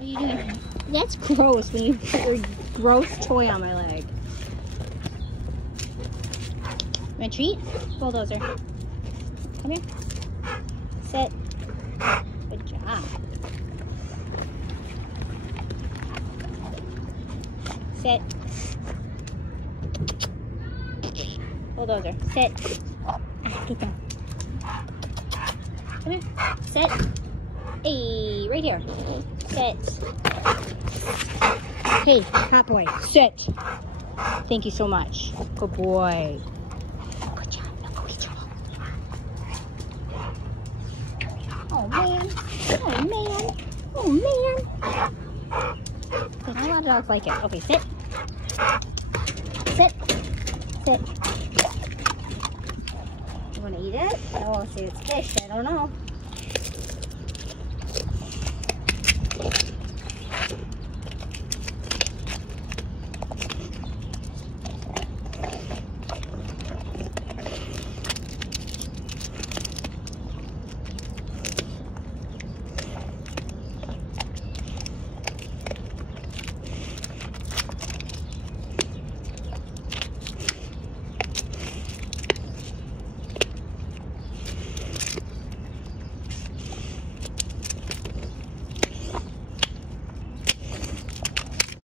What are you doing? That's gross when you put your gross toy on my leg. You want a treat? Bulldozer. Come here. Sit. Good job. Sit. Bulldozer. Sit. Good job. Come here. Sit. Hey, right here. Sit. Hey, hot boy. Sit. Thank you so much. Good boy. Good job. Good job. Oh, man. Oh, man. Oh, man. Okay, not a lot of dogs like it. Okay, sit. Sit. Sit. You want to eat it? Oh, see, it's fish. I don't know.